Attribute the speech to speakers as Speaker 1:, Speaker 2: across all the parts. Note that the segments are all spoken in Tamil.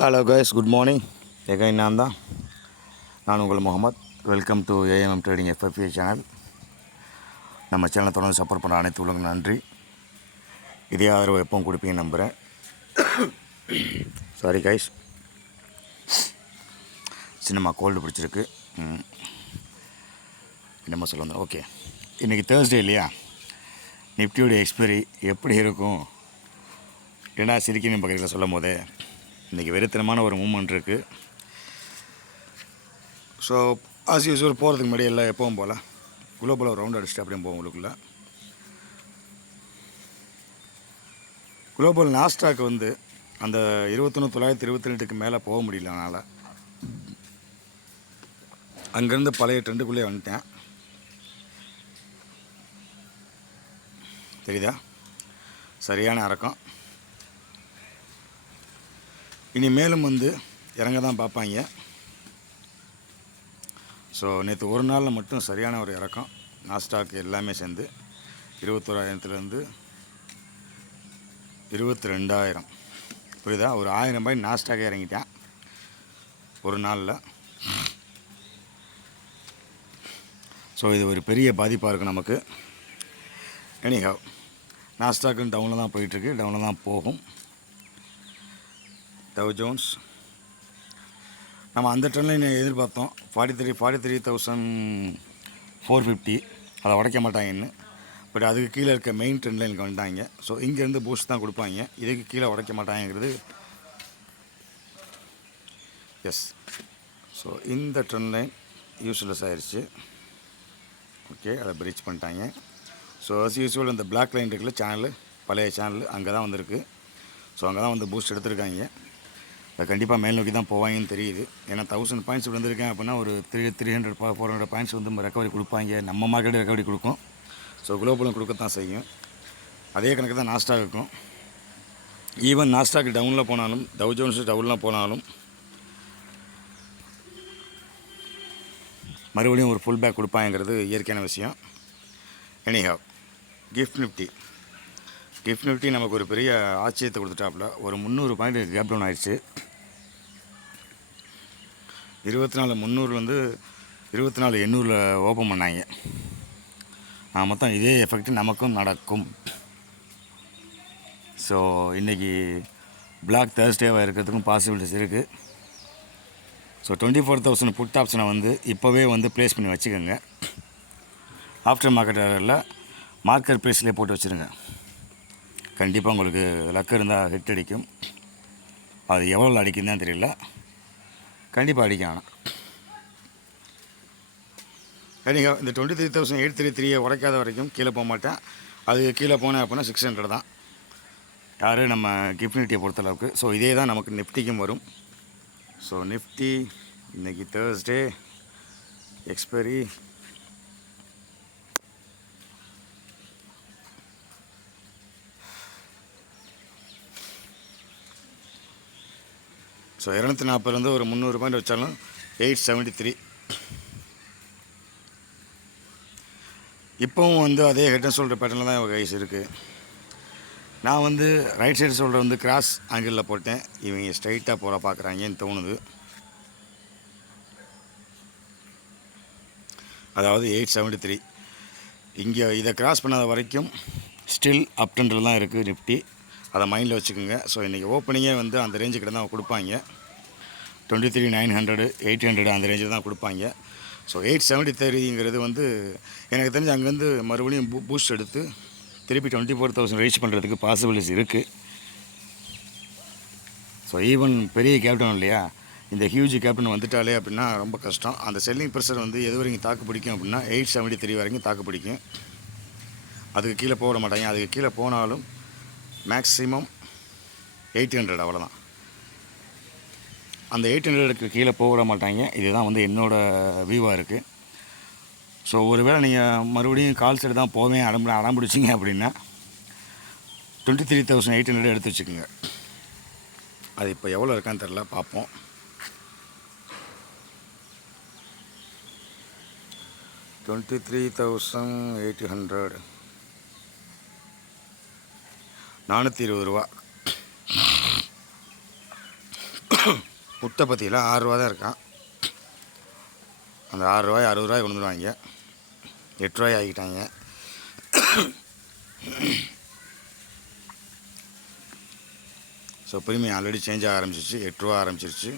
Speaker 1: ஹலோ கைஸ் குட் மார்னிங் எகை நான் தான் நான் உங்கள் Muhammad. Welcome to AMM trading FFA channel நம்ம சேனலை தொடர்ந்து சப்போர்ட் பண்ண அனைத்து உள்ளவங்க நன்றி. இதே ஆதரவு எப்பவும் கொடுப்பீங்க நம்புகிறேன் சாரி கைஸ் சின்னம்மா கோல்டு பிடிச்சிருக்கு. என்னம்மா சொல்ல வந்தோம் ஓகே இன்றைக்கி தேர்ஸ்டே இல்லையா? நிஃப்டியோடைய எக்ஸ்பைரி எப்படி இருக்கும்? ஏன்னா சிரிக்கணும் பக்கத்தில் சொல்லும் போதே இன்றைக்கி வெறித்தனமான ஒரு மூமெண்ட் இருக்குது ஸோ ஆஸ் யூஸ்வல் போகிறதுக்கு முன்னாடி எல்லாம் எப்பவும் போல் குளோபலாக ஒரு ரவுண்ட் அடிச்சுட்டு அப்படியே போவோம் உங்களுக்குள்ள குளோபல் நாஸ்டாக் வந்து அந்த இருபத்தொன்று தொள்ளாயிரத்தி இருபத்தி ரெண்டுக்கு மேலே போக முடியல அதனால் அங்கேருந்து பழைய ட்ரெண்டுக்குள்ளே வந்துட்டேன். தெரியுதா? சரியான இறக்கம். இனி மேலும் வந்து இறங்க தான் பார்ப்பாங்க. ஸோ நேற்று ஒரு நாளில் மட்டும் சரியான ஒரு இறக்கம். நாஸ்டாக் எல்லாமே சேர்ந்து இருபத்தோராயிரத்துலேருந்து இருபத்தி ரெண்டாயிரம் புரியுதா? ஒரு ஆயிரம் ரூபாய் நாஸ்டாக இறங்கிட்டேன். ஒரு நாளில். ஸோ இது ஒரு பெரிய பாதிப்பாக இருக்குது நமக்கு. எனிஹவ் நாஸ்டாக்கு டவுனில் தான் போயிட்டுருக்கு டவுனில் தான் போகும். Dow Jones. நம்ம அந்த ட்ரெண்ட்லையும் எதிர்பார்த்தோம். Forty three forty three thousand four fifty அதை உடைக்க மாட்டாங்கன்னு பட் அதுக்கு கீழே இருக்க மெயின் ட்ரெண்ட் லைனுக்கு வந்துட்டாங்க. ஸோ இங்கேருந்து பூஸ்ட் தான் கொடுப்பாங்க. இதுக்கு கீழே உடைக்க மாட்டாங்கிறது எஸ் ஸோ இந்த ட்ரெண்ட் லைன் யூஸ்லெஸ் ஆயிடுச்சு ஓகே அதை பிரீச் பண்ணிட்டாங்க. ஸோ அஸ் யூஸ்வல் இந்த பிளாக் லைன் இருக்குல்ல சேனல் பழைய சேனல் அங்கே தான் வந்திருக்கு. ஸோ அங்கே தான் வந்து பூஸ்ட் எடுத்திருக்காங்க. இப்போ கண்டிப்பாக மேல் நோக்கி தான் போவாங்கன்னு தெரியுது. ஏன்னா தௌசண்ட் பாயிண்ட்ஸ் விழுந்திருக்கேன் அப்படின்னா ஒரு three three hundred four hundred points வந்து ரெக்கவரி கொடுப்பாங்க. நம்ம மார்க்கெட்டு ரெக்கவரி கொடுக்கும். ஸோ குளோபலும் கொடுக்க தான் செய்யும். அதே கணக்கு தான் நாஸ்டாக் இருக்கும் ஈவன் நாஸ்டாக் டவுனில் போனாலும் டவு ஜோன்ஸ் டவுனில் போனாலும் மறுபடியும் ஒரு ஃபுல் பேக் கொடுப்பாங்கிறது இயற்கையான விஷயம். Anyhow GIFT Nifty GIFT Nifty நமக்கு ஒரு பெரிய ஆச்சரியத்தை கொடுத்துட்டாப்புல. ஒரு முந்நூறு பாயிண்ட் கேப் டவுன் ஆயிடுச்சு. இருபத்தி நாலு முந்நூறுலேருந்து இருபத்தி நாலு எண்ணூறில் ஓப்பன் பண்ணாங்க. நான் மொத்தம் இதே எஃபெக்ட் நமக்கும் நடக்கும். ஸோ இன்றைக்கி பிளாக் தேர்ஸ்டேவாக இருக்கிறதுக்கும் பாசிபிலிட்டிஸ் இருக்குது so twenty four thousand put ஆப்ஷனை வந்து இப்போவே வந்து ப்ளேஸ் பண்ணி வச்சுக்கோங்க. ஆஃப்டர் மார்க்கெட் ஏரியாவில் மார்க்கர் ப்ரைஸ்லேயே போட்டு வச்சுருங்க. கண்டிப்பாக உங்களுக்கு லக்கு இருந்தால் ஹிட் அடிக்கும். அது எவ்வளோ அடிக்குன்னு தான் தெரியல. கண்டிப்பாக அடிக்கும் ஆனால் சரிங்க இந்த twenty three thousand eight three த்ரீயை உடைக்காத வரைக்கும் கீழே போக மாட்டேன். அது கீழே போனேன் அப்படின்னா சிக்ஸ் ஹண்ட்ரட் தான். யார் நம்ம கிஃப்ட் நிஃப்டியை பொறுத்தளவுக்கு ஸோ இதே தான் நமக்கு நிஃப்டிக்கும் வரும். ஸோ நிஃப்டி இன்னைக்கு தேர்ஸ்டே எக்ஸ்பைரி ஸோ இரநூத்தி நாற்பதுலேருந்து ஒரு முந்நூறு பாயிண்ட் வச்சாலும் எயிட் செவன்ட்டி த்ரீ இப்போவும் வந்து அதே ஹெட்டன் சொல்கிற ஷோல்டர் பேட்டர்னில் தான் கைஸ் இருக்குது நான் வந்து ரைட் சைடு ஷோல்டர் வந்து கிராஸ் ஆங்கிளில் போட்டேன். இவங்க ஸ்ட்ரைட்டாக போகிற பார்க்குறாங்கன்னு தோணுது. அதாவது எயிட் செவன்ட்டி த்ரீ இங்கே இதை கிராஸ் பண்ணாத வரைக்கும் ஸ்டில் அப்டன்றில் தான் இருக்குது நிஃப்டி அதை மைண்டில் வச்சுக்கோங்க. ஸோ இன்றைக்கி ஓப்பனிங்கே வந்து அந்த ரேஞ்சுக்கிட்ட தான் கொடுப்பாங்க. Twenty three nine hundred eight hundred அந்த ரேஞ்சில் தான் கொடுப்பாங்க. ஸோ எயிட் செவன்ட்டி த்ரீங்கிறது வந்து எனக்கு தெரிஞ்சு அங்கேருந்து மறுபடியும் பூ பூஸ்ட் எடுத்து திருப்பி டுவெண்ட்டி ஃபோர் தௌசண்ட் ரீச் பண்ணுறதுக்கு பாசிபிலிட்டிஸ் இருக்குது ஸோ ஈவன் பெரிய கேப்டன் இல்லையா? இந்த ஹியூஜ் கேப்டன் வந்துட்டாலே அப்படின்னா ரொம்ப கஷ்டம். அந்த செல்லிங் ப்ரெஷர் வந்து எது வரைக்கும் தாக்கு பிடிக்கும் அப்படின்னா எயிட் செவன்ட்டி த்ரீ வரைக்கும் தாக்கு பிடிக்கும். அதுக்கு கீழே போட மாட்டாங்க. அதுக்கு கீழே போனாலும் மேக்ஸிமம் எயிட் ஹண்ட்ரட் அவ்வளோதான் அந்த எயிட் ஹண்ட்ரடுக்கு கீழே போக மாட்டாங்க. இதுதான் வந்து என்னோடய வியூவாக இருக்குது ஸோ ஒருவேளை நீங்கள் மறுபடியும் கால் சைடு தான் போவேன் அடம் அடம்பிடிச்சிங்க அப்படின்னா twenty three thousand eight hundred எடுத்து வச்சுக்கோங்க. அது இப்போ எவ்வளோ இருக்கான்னு தெரில பார்ப்போம் twenty three thousand eight hundred நானூற்றி இருபது ரூபா. முட்டை பற்றியில் ஆறுரூவா தான் இருக்கான். அந்த ஆறு ரூபாய் அறுபது ரூபாய் கொண்டு வந்துடுவாங்க எட்டு ரூபாய் ஆகிட்டாங்க. ஸோ ப்ரீமியம் ஆல்ரெடி சேஞ்ச் ஆக ஆரம்பிச்சிருச்சு. எட்டு ரூபா ஆரம்பிச்சிருச்சு.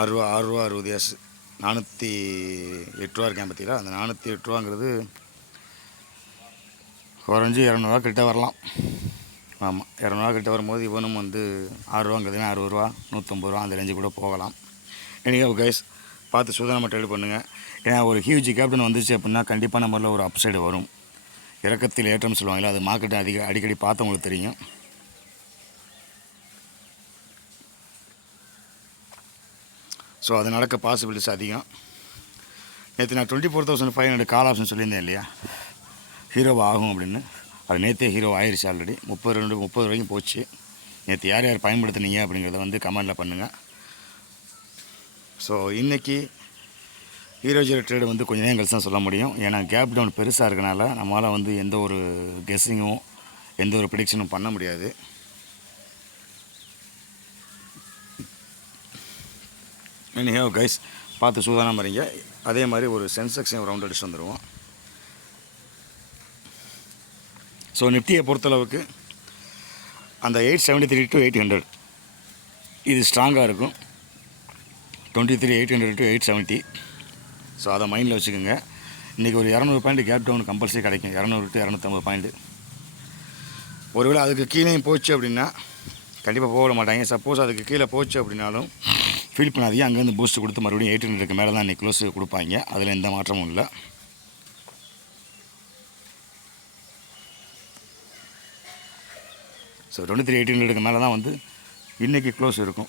Speaker 1: ஆறுரூவா ஆறுரூவா அறுபது எஸ் நானூற்றி எட்டு ரூபா இருக்கேன் பார்த்தீங்களா அந்த நானூற்றி எட்டு ரூபாங்கிறது குறைஞ்சி இரநூறுவா கிட்ட வரலாம். ஆமாம் இரநூறுவா கிட்ட வரும்போது இவனும் வந்து ஆறுரூவாங்கிறதுனா அறுபது ரூபா நூற்றம்பது ரூபா அந்த ரேஞ்சு கூட போகலாம். எனக்கே கைஸ் பார்த்து சுதாரணமாக ட்ரேட் பண்ணுங்கள் ஏன்னா ஒரு ஹியூஜ் கேப்டன் வந்துச்சு அப்படின்னா கண்டிப்பாக முறையில் ஒரு அப்சைடு வரும். இறக்கத்தில் ஏற்றம் சொல்லுவாங்களா அது மார்க்கெட்டை அதிக அடிக்கடி பார்த்தவங்களுக்கு தெரியும். ஸோ அது நடக்க பாசிபிலிட்டிஸ் அதிகம். நேற்று நான் twenty four thousand five hundred call option சொல்லியிருந்தேன் இல்லையா? ஹீரோவாக ஆகும் அப்படின்னு. அது நேற்றே ஹீரோ ஆயிடுச்சு ஆல்ரெடி முப்பது ரெண்டு முப்பது வரைக்கும் போச்சு. நேற்று யார் யார் பயன்படுத்துனீங்க அப்படிங்கிறத வந்து கமெண்டில் பண்ணுங்கள் ஸோ இன்றைக்கி ஹீரோ ஜீரோ ட்ரேடு வந்து கொஞ்சம் நேரம் கழிச்சு தான் சொல்ல முடியும். ஏன்னா கேப் டவுன் பெருசாக இருக்கனால நம்மளால் வந்து எந்த ஒரு கெஸ்ஸிங்கும் எந்த ஒரு ப்ரிடிக்ஷனும் பண்ண முடியாது. ஹேவ் கைஸ் பார்த்து சூதானம் வரீங்க அதே மாதிரி ஒரு சென்செக்ஸையும் ரவுண்ட் அடிச்சு வந்துடுவோம் ஸோ நிஃப்டியை பொறுத்தளவுக்கு அந்த eight seventy three to eight hundred. இது ஸ்ட்ராங்காக இருக்கும். Twenty three eight hundred to eight seventy so அதை மைண்டில் வச்சுக்கோங்க. இன்றைக்கி ஒரு இரநூறு பாயிண்ட் கேப் டவுன் கம்பல்சரி கிடைக்கும். இரநூறு டு இரநூத்தம்பது பாயிண்ட் ஒருவேளை அதுக்கு கீழேயும் போச்சு அப்படின்னா கண்டிப்பாக போக விட மாட்டாங்க. சப்போஸ் அதுக்கு கீழே போச்சு அப்படின்னாலும் ஃபீல் பண்ணாதீங்க. அங்கேருந்து பூஸ்ட் கொடுத்து மறுபடியும் எயிட் ஹண்ட்ரடுக்கு மேலே தான் இன்றைக்கி க்ளோஸ் கொடுப்பாங்க. அதில் எந்த மாற்றமும் இல்லை. ஸோ டுவெண்ட்டி த்ரீ எயிட் ஹண்ட்ரடுக்கு மேலே தான் வந்து இன்றைக்கி க்ளோஸ் இருக்கும்.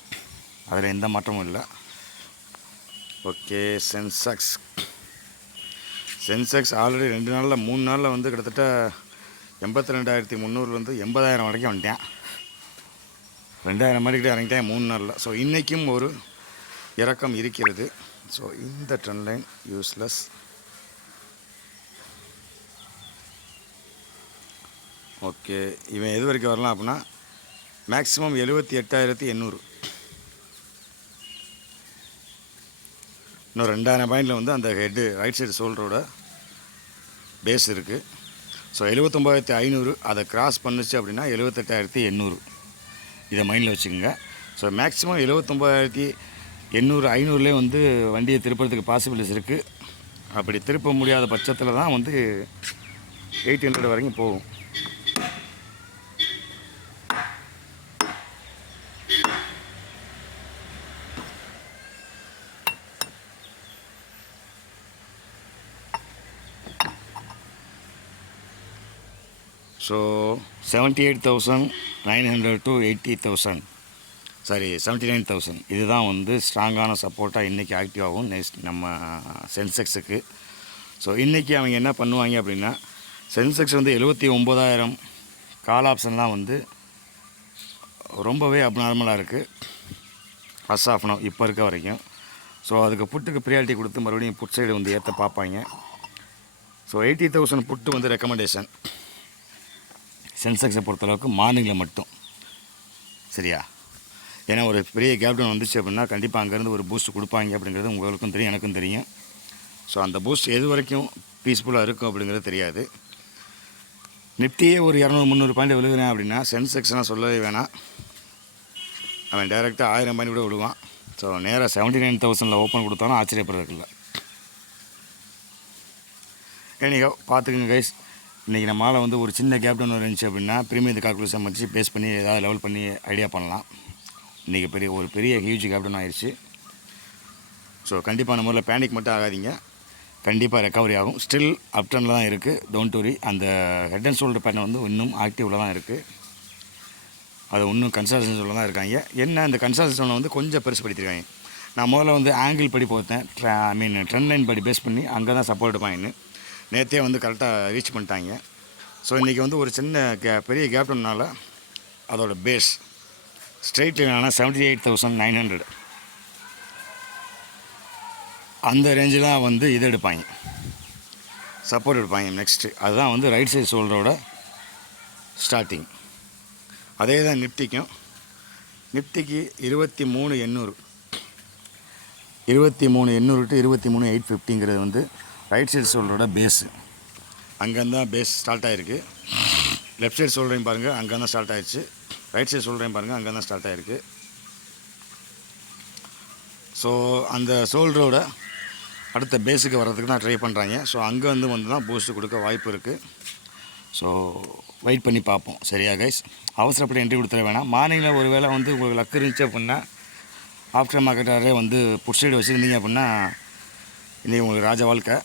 Speaker 1: அதில் எந்த மாற்றமும் இல்லை. ஓகே சென்செக்ஸ் சென்செக்ஸ் ஆல்ரெடி ரெண்டு நாளில் மூணு நாளில் வந்து கிட்டத்தட்ட எண்பத்தி ரெண்டாயிரத்தி முந்நூறுலேருந்து எண்பதாயிரம் வரைக்கும் வந்துட்டேன். ரெண்டாயிரம் மணிக்கிட்ட இறங்கிட்டேன் மூணு நாளில். ஸோ இன்றைக்கும் ஒரு இறக்கம் இருக்கிறது. ஸோ இந்த ட்ரெண்ட் லைன் யூஸ்லெஸ் ஓகே இவன் எது வரைக்கும் வரலாம் அப்படின்னா மேக்ஸிமம் எழுபத்தி எட்டாயிரத்தி எண்ணூறு. இன்னும் ரெண்டாயிரம் பாயிண்டில் வந்து அந்த ஹெட்டு ரைட் சைடு ஷோல்டரோட பேஸ் இருக்குது ஸோ எழுபத்தொம்பதாயிரத்தி ஐநூறு அதை கிராஸ் பண்ணுச்சு அப்படின்னா எழுபத்தெட்டாயிரத்தி எண்ணூறு. இதை மைண்டில் வச்சுக்கோங்க. ஸோ மேக்ஸிமம் எழுபத்தொம்பதாயிரத்தி எண்ணூறு ஐநூறுலேயே வந்து வண்டியை திருப்புறதுக்கு பாசிபிலிட்டிஸ் இருக்குது அப்படி திருப்ப முடியாத பட்சத்தில் தான் வந்து எயிட் ஹண்ட்ரட் வரைக்கும் போகும். So seventy eight thousand nine hundred to eighty thousand sorry seventy nine thousand இதுதான் வந்து ஸ்ட்ராங்கான சப்போர்ட்டாக இன்றைக்கி ஆக்டிவ் ஆகும் நெக்ஸ்ட் நம்ம சென்செக்ஸுக்கு ஸோ இன்றைக்கி அவங்க என்ன பண்ணுவாங்க அப்படின்னா சென்செக்ஸ் வந்து எழுபத்தி ஒம்பதாயிரம் கால் ஆப்ஷன்லாம் வந்து ரொம்பவே அப்நார்மலாக இருக்குது ஃபஸ்ட் ஆஃப் நோ இப்போ இருக்க வரைக்கும். ஸோ அதுக்கு புட்டுக்கு ப்ரியாரிட்டி கொடுத்து மறுபடியும் புட் சைடு வந்து ஏற்ற பார்ப்பாங்க. ஸோ எயிட்டி தௌசண்ட் புட்டு வந்து ரெக்கமெண்டேஷன் சென்செக்ஸை பொறுத்தளவுக்கு மார்னிங்கில் மட்டும். சரியா? ஏன்னா ஒரு பெரிய கேப்டன் வந்துச்சு அப்படின்னா கண்டிப்பாக அங்கேருந்து ஒரு பூஸ்ட் கொடுப்பாங்க அப்படிங்கிறது உங்களுக்கும் தெரியும் எனக்கும் தெரியும். ஸோ அந்த பூஸ்ட் எது வரைக்கும் பீஸ்ஃபுல்லாக இருக்கும் அப்படிங்கிறது தெரியாது. நிஃப்டியே ஒரு இரநூறு முந்நூறு பாயிண்ட் விழுகிறேன் அப்படின்னா சென்செக்ஸ்னால் சொல்லவே வேணாம். அவன் டைரெக்டாக ஆயிரம் பாயிண்ட் கூட விடுவான். ஸோ நேராக செவன்ட்டி நைன் தௌசண்டில் ஓப்பன் கொடுத்தாலும் ஆச்சரியப்படுறதுக்கு ஏனிகோ பார்த்துக்குங்க கைஸ் இன்றைக்கி நம்மளால் வந்து ஒரு சின்ன கேப் டவுன் இருந்துச்சு அப்படின்னா ப்ரீமியத்தை கால்குலேஷன் வச்சு பேஸ் பண்ணி ஏதாவது லெவல் பண்ணி ஐடியா பண்ணலாம். இன்றைக்கி பெரிய ஒரு பெரிய ஹியூஜ் கேப் டவுன் ஆயிடுச்சு ஸோ கண்டிப்பாக நம்ம ஊரில் பேனிக் மட்டும் ஆகாதீங்க. கண்டிப்பாக ரெக்கவரி ஆகும். ஸ்டில் அப்டனில் தான் இருக்குது டோன்ட் வரி அந்த ஹெட் அண்ட் ஷோல்டர் பேட்டர்ன் வந்து இன்னும் ஆக்டிவில் தான் இருக்குது அது இன்னும் கன்சல்டேஷனில் தான் இருக்காங்க. என்ன அந்த கன்சல்டேஷனை வந்து கொஞ்சம் பெருசுப்படுத்திருக்காங்க நான் முதல்ல வந்து ஆங்கிள் படி பார்த்தேன் ஐ மீன் ட்ரெண்ட் லைன் படி பேஸ் பண்ணி அங்கே தான் சப்போர்ட் பாயின்னு நேற்றே வந்து கரெக்டாக ரீச் பண்ணிட்டாங்க. ஸோ இன்றைக்கி வந்து ஒரு சின்ன கே பெரிய கேப்டம்னால அதோட base ஸ்ட்ரெயிட்லினான seventy eight thousand nine hundred அந்த ரேஞ்செலாம் வந்து இது எடுப்பாங்க. சப்போர்ட் எடுப்பாங்க நெக்ஸ்ட்டு அதுதான் வந்து ரைட் சைடு ஷோல்டரோட ஸ்டார்டிங் அதே தான் நிஃப்டிக்கும் நிஃப்டிக்கு இருபத்தி மூணு எண்ணூறு. இருபத்தி மூணு எண்ணூறு டு இருபத்தி மூணு எயிட் ஃபிஃப்டிங்கிறது வந்து ரைட் சைடு ஷோல்டரோட பேஸு அங்கேருந்து தான் பேஸ் ஸ்டார்ட் ஆகிருக்கு லெஃப்ட் சைடு ஷோல்டரையும் பாருங்கள் அங்கே தான் ஸ்டார்ட் ஆகிடுச்சு ரைட் சைடு ஷோல்டரையும் பாருங்கள் அங்கே தான் ஸ்டார்ட் ஆகிருக்கு ஸோ அந்த ஷோல்டரோட அடுத்த பேஸுக்கு வர்றதுக்கு தான் ட்ரை பண்ணுறாங்க ஸோ அங்கே வந்து வந்து தான் பூஸ்ட் கொடுக்க வாய்ப்பு இருக்குது ஸோ வெயிட் பண்ணி பார்ப்போம். சரியா கைஸ் அவசரப்பட்டு என்ட்ரி கொடுத்துட வேணாம். மார்னிங்கில் ஒரு வேளை வந்து உங்களுக்கு லக்கு இருந்துச்சு அப்படின்னா ஆஃப்டர் மார்க்கெட்டாரே வந்து புட் சைடு வச்சுருந்தீங்க அப்படின்னா இன்றைக்கி உங்களுக்கு ராஜ வாழ்க்கை.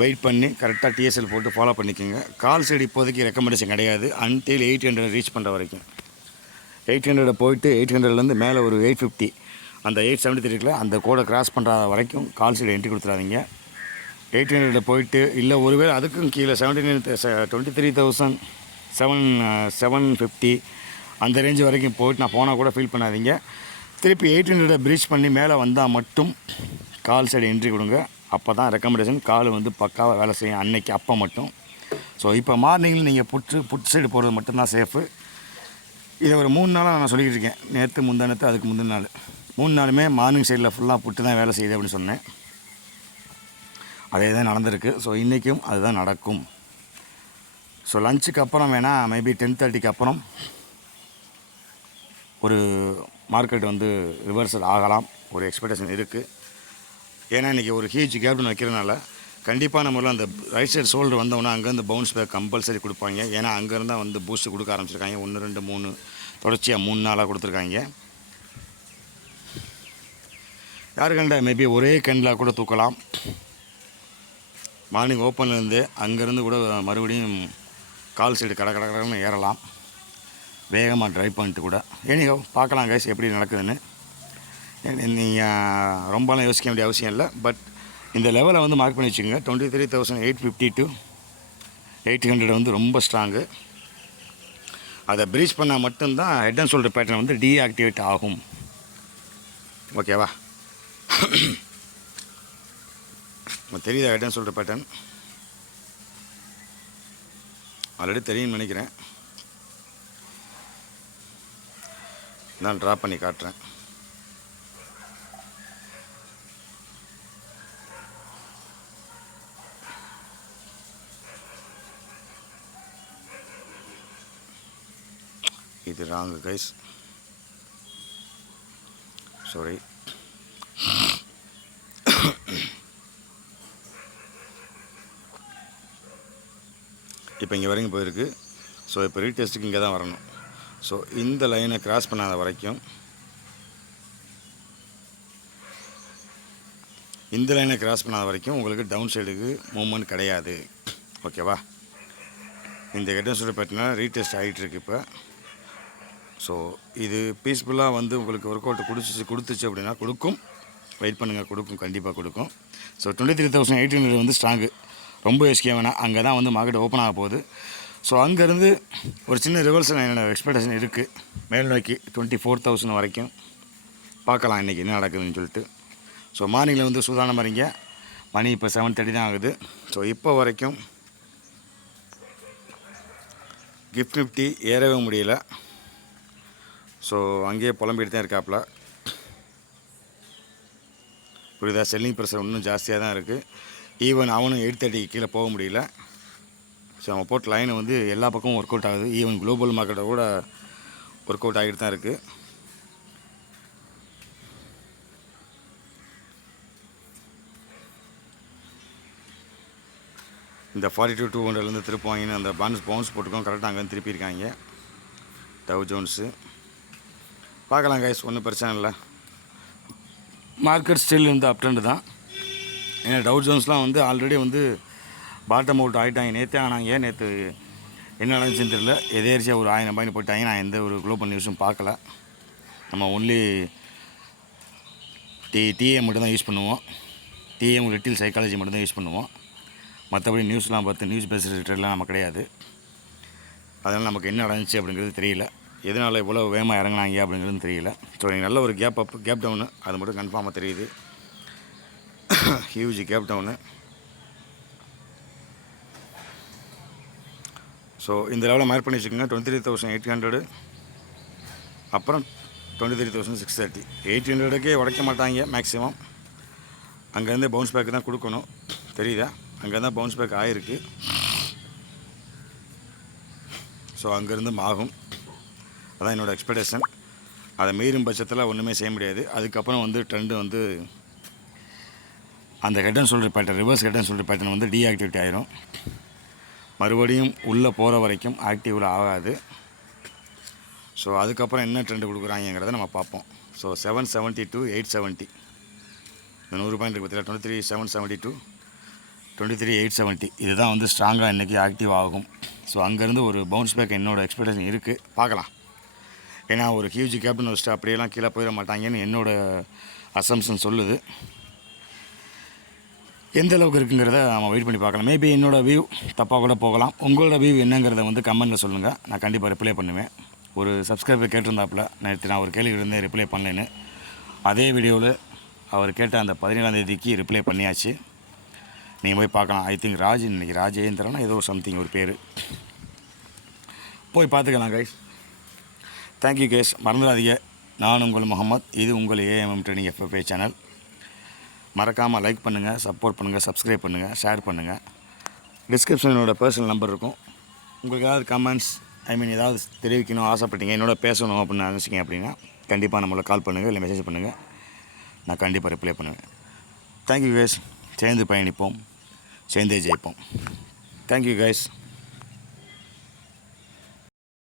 Speaker 1: வெயிட் பண்ணி கரெக்டாக டிஎஸ்எல் போட்டு ஃபாலோ பண்ணிக்கோங்க. கால் சைடு இப்போதைக்கு ரெக்கமெண்டேஷன் கிடையாது. அன்டில் எயிட் ஹண்ட்ரட் ரீச் பண்ணுற வரைக்கும். எயிட் ஹண்ட்ரடை போயிட்டு எயிட் ஹண்ட்ரட்லேருந்து மேலே ஒரு எயிட் ஃபிஃப்டி அந்த எயிட் செவன்ட்டி த்ரீக்கில் அந்த கோடை கிராஸ் பண்ணுற வரைக்கும் கால் சைடு என்ட்ரி கொடுத்துறாதீங்க எயிட் ஹண்ட்ரடில் போயிட்டு இல்லை ஒருவேளை அதுக்கும் கீழே seventy nine twenty three thousand seven seven fifty அந்த ரேஞ்ச் வரைக்கும் போயிட்டு நான் போனால் கூட ஃபீல் பண்ணாதீங்க. திருப்பி எயிட் ஹண்ட்ரடை ப்ரீச் பண்ணி மேலே வந்தால் மட்டும் கால் சைடு என்ட்ரி கொடுங்க. அப்போ தான் ரெக்கமெண்டேஷன் கால் வந்து பக்காவாக வேலை செய்யும். அன்னைக்கு அப்போ மட்டும். ஸோ இப்போ மார்னிங்கில் நீங்கள் புட்டு புட் சைடு போகிறது மட்டும்தான் சேஃபு இதை ஒரு மூணு நாளாக நான் சொல்லிக்கிட்டு இருக்கேன். நேற்று முந்தானத்து அதுக்கு முந்தின நாள். மூணு நாளுமே மார்னிங் சைடில் ஃபுல்லாக புட்டு தான் வேலை செய்யுது அப்படின்னு சொன்னேன். அதே தான் நடந்திருக்கு. ஸோ இன்றைக்கும் அதுதான் நடக்கும். ஸோ லஞ்சுக்கு அப்புறம் வேணால் மேபி டென் தேர்ட்டிக்கு அப்புறம் ஒரு மார்க்கெட் வந்து ரிவர்சல் ஆகலாம். ஒரு எக்ஸ்பெக்டேஷன் இருக்குது ஏன்னா இன்றைக்கி ஒரு ஹியூஜ் கேப்டன் வைக்கிறனால கண்டிப்பாக நம்மள அந்த ரைட் சைடு ஷோல்டர் வந்தோன்னா அங்கேருந்து பவுன்ஸ் பேக் கம்பல்சரி கொடுப்பாங்க. ஏன்னா அங்கேருந்து தான் வந்து பூஸ்ட் கொடுக்க ஆரம்பிச்சிருக்காங்க. ஒன்று ரெண்டு மூணு தொடர்ச்சியாக மூணு நாளாக கொடுத்துருக்காங்க. யாரு கண்டா மேபி ஒரே கண்டில் கூட தூக்கலாம். மார்னிங் ஓப்பன்லேருந்து அங்கேருந்து கூட மறுபடியும் கால் சைடு கடை கடை கடன்னு ஏறலாம். வேகமாக ட்ரைவ் பண்ணிட்டு கூட. ஏனிகோ பார்க்கலாம் கைஸ் எப்படி நடக்குதுன்னு. நீங்கள் ரொம்பலாம் யோசிக்க வேண்டிய அவசியம் இல்லை. பட் இந்த லெவலை வந்து மார்க் பண்ணி வச்சுக்கோங்க. Twenty three thousand eight fifty two eight hundred வந்து ரொம்ப ஸ்ட்ராங்கு அதை ப்ரீச் பண்ணால் மட்டும்தான் ஹெட் அண்ட் ஷோல்டர் பேட்டர்ன் வந்து டீஆக்டிவேட் ஆகும். ஓகேவா உங்களுக்கு தெரியுதா head and shoulder pattern already தெரியும்னு நினைக்கிறேன். நான் ட்ரா பண்ணி காட்டுறேன். இது ராங்கு கைஸ் சாரி இப்போ இங்கே வரைக்கும் போயிருக்கு. ஸோ இப்போ ரீடெஸ்ட்டுக்கு இங்கே தான் வரணும். ஸோ இந்த லைனை கிராஸ் பண்ணாத வரைக்கும் இந்த லைனை கிராஸ் பண்ணாத வரைக்கும் உங்களுக்கு டவுன் சைடுக்கு மூவ்மெண்ட் கிடையாது. ஓகேவா இந்த கெட்டன்ஸோட பார்த்தீங்கன்னா ரீடெஸ்ட் ஆகிட்டுருக்கு இப்போ. ஸோ இது பீஸ்ஃபுல்லாக வந்து உங்களுக்கு ஒர்க் அவுட் கொடுத்துச்சு கொடுத்துச்சு அப்படின்னா கொடுக்கும். வெயிட் பண்ணுங்கள் கொடுக்கும் கண்டிப்பாக கொடுக்கும். So twenty three thousand eight hundred வந்து ஸ்ட்ராங்கு ரொம்ப எஸ்கே வேணாம். அங்கே தான் வந்து மார்க்கெட் ஓப்பன் ஆக போகுது. ஸோ அங்கேருந்து ஒரு சின்ன ரிவர்சல் என்னோட எக்ஸ்பெக்டேஷன் இருக்குது மேல் நோக்கி டுவெண்ட்டி ஃபோர் தௌசண்ட் வரைக்கும் பார்க்கலாம் இன்றைக்கி என்ன நடக்குதுன்னு சொல்லிட்டு. ஸோ மார்னிங்கில் வந்து சூதானம் வரீங்க மணி இப்போ செவன் தேர்ட்டி தான் ஆகுது. ஸோ இப்போ வரைக்கும் கிஃப்ட் நிஃப்டி ஏறவே முடியல. ஸோ அங்கேயே புலம்பிட்டு தான் இருக்காப்புல புரியுதா? செல்லிங் ப்ரெஷர் இன்னும் ஜாஸ்தியாக தான் இருக்குது ஈவன் அவனும் எயிட் தேர்ட்டிக்கு கீழே போக முடியல. ஸோ அவன் போட்ட லைன் வந்து எல்லா பக்கமும் ஒர்க் அவுட் ஆகுது. ஈவன் குளோபல் மார்க்கெட்டை கூட ஒர்க் அவுட் ஆகிட்டு தான் இருக்குது இந்த ஃபார்ட்டி டூ டூ ஹண்ட்ரட்லேருந்து திருப்பி வாங்கின்னு அந்த பான்ஸ் பவுன்ஸ் போட்டுக்கோம் கரெக்டாக அங்கேருந்து திருப்பியிருக்காங்க டவ் ஜோன்ஸு பார்க்கலாம் கைஸ் ஒன்றும் பிரச்சனை இல்லை. மார்க்கெட் ஸ்டில் இந்த அப்டண்ட் தான். ஏன்னா டவு ஜோன்ஸ்லாம் வந்து ஆல்ரெடி வந்து பாட்டம் அவுட் ஆகிட்டாங்க நேற்றே ஆனாங்க. நேற்று என்ன நடந்துச்சுன்னு தெரியல. எதேர்ச்சியாக ஒரு ஆயிரம் பாயிண்ட் போயிட்டாங்க. நான் எந்த ஒரு குளோபல் நியூஸும் பார்க்கல. நம்ம ஒன்லி டி டிஏ மட்டும் தான் யூஸ் பண்ணுவோம். டிஎம் லிட்டில் சைக்காலஜி மட்டும்தான் யூஸ் பண்ணுவோம். மற்றபடி நியூஸ்லாம் பார்த்து நியூஸ் பேசுகிற ரிலேட்டட்லாம் நம்ம கிடையாது. அதனால் நமக்கு என்ன நடந்துச்சு அப்படிங்கிறது தெரியல. எதனால் இவ்வளோ வேகமாக இறங்குனாங்க அப்படிங்கிறது தெரியல. ஸோ எனக்கு நல்ல ஒரு கேப் அப் கேப் டவுனு அது மட்டும் கன்ஃபார்மாக தெரியுது. ஹியூஜ் கேப் டவுனு ஸோ இந்த லெவலில் மார்க் பண்ணி வச்சுக்கோங்க. Twenty three thousand eight hundred அப்புறம் twenty three thousand six thirty eight ஹண்ட்ரடுக்கே உடைக்க மாட்டாங்க மேக்ஸிமம் அங்கேருந்து பவுன்ஸ் பேக் தான் கொடுக்கணும். தெரியுதா? அங்கே தான் பவுன்ஸ் பேக் ஆகிருக்கு ஸோ அங்கேருந்து ஆகும் அதான் என்னோடய எக்ஸ்பெக்டேஷன் அதை மீறும் பட்சத்தில் ஒன்றுமே செய்ய முடியாது. அதுக்கப்புறம் வந்து ட்ரெண்டு வந்து அந்த head and shoulder pattern reverse head and shoulder pattern வந்து டீஆக்டிவேட் ஆகிரும் மறுபடியும் உள்ளே போகிற வரைக்கும் ஆக்டிவில் ஆகாது. ஸோ அதுக்கப்புறம் என்ன ட்ரெண்டு கொடுக்குறாங்கிறத நம்ம பார்ப்போம். So seven seventy two eight seventy இந்த நூறு பாயிண்ட் இருக்குது twenty three seven seventy two twenty three eight seventy இதுதான் வந்து ஸ்ட்ராங்காக இன்றைக்கி ஆக்டிவ் ஆகும். ஸோ அங்கேருந்து ஒரு பவுன்ஸ் பேக் என்னோட எக்ஸ்பெக்டேஷன் இருக்குது பார்க்கலாம். ஏன்னா ஒரு ஹியூஜ் கேப்டன் வச்சுட்டு அப்படியெல்லாம் கீழே போயிட மாட்டாங்கன்னு என்னோடய அசம்ஷன் சொல்லுது. எந்த அளவுக்கு இருக்குங்கிறத நம்ம வெயிட் பண்ணி பார்க்கலாம். மேபி என்னோட வியூ தப்பாக கூட போகலாம். உங்களோட வியூ என்னங்கிறத வந்து கமெண்ட்டில் சொல்லுங்கள் நான் கண்டிப்பாக ரிப்ளை பண்ணுவேன். ஒரு சப்ஸ்கிரைபர் கேட்டிருந்தாப்புல நேற்று நான் ஒரு கேள்வி இருந்தேன் ரிப்ளை பண்ணலேன்னு அதே வீடியோவில் அவர் கேட்ட அந்த பதினேழாம் தேதிக்கு ரிப்ளை பண்ணியாச்சு. நீங்கள் போய் பார்க்கலாம். ஐ திங்க் ராஜ் இன்றைக்கி ராஜேந்திரனா ஏதோ சம்திங் ஒரு பேர். போய் பார்த்துக்கலாம் கைஸ் தேங்க்யூ கேஸ் மறந்துடாதீங்க. நான் உங்கள் முகமது இது உங்கள் ஏஎம்எம் ட்ரெயினிங் எஃப்எஃப்ஏ சேனல் மறக்காமல் லைக் பண்ணுங்கள் சப்போர்ட் பண்ணுங்கள் சப்ஸ்கிரைப் பண்ணுங்கள் ஷேர் பண்ணுங்கள் டிஸ்கிரிப்ஷனோட பர்சனல் நம்பர் இருக்கும். உங்களுக்கு ஏதாவது கமெண்ட்ஸ் ஐ மீன் ஏதாவது தெரிவிக்கணும் ஆசைப்பட்டீங்க என்னோட பேசணும் அப்படின்னு நினச்சிங்க அப்படின்னா கண்டிப்பாக நம்மளை கால் பண்ணுங்கள் இல்லை மெசேஜ் பண்ணுங்கள் நான் கண்டிப்பாக ரிப்ளை பண்ணுவேன். தேங்க்யூ கைஸ் சேர்ந்து பயணிப்போம். சேர்ந்தே ஜெயிப்போம். Thank you guys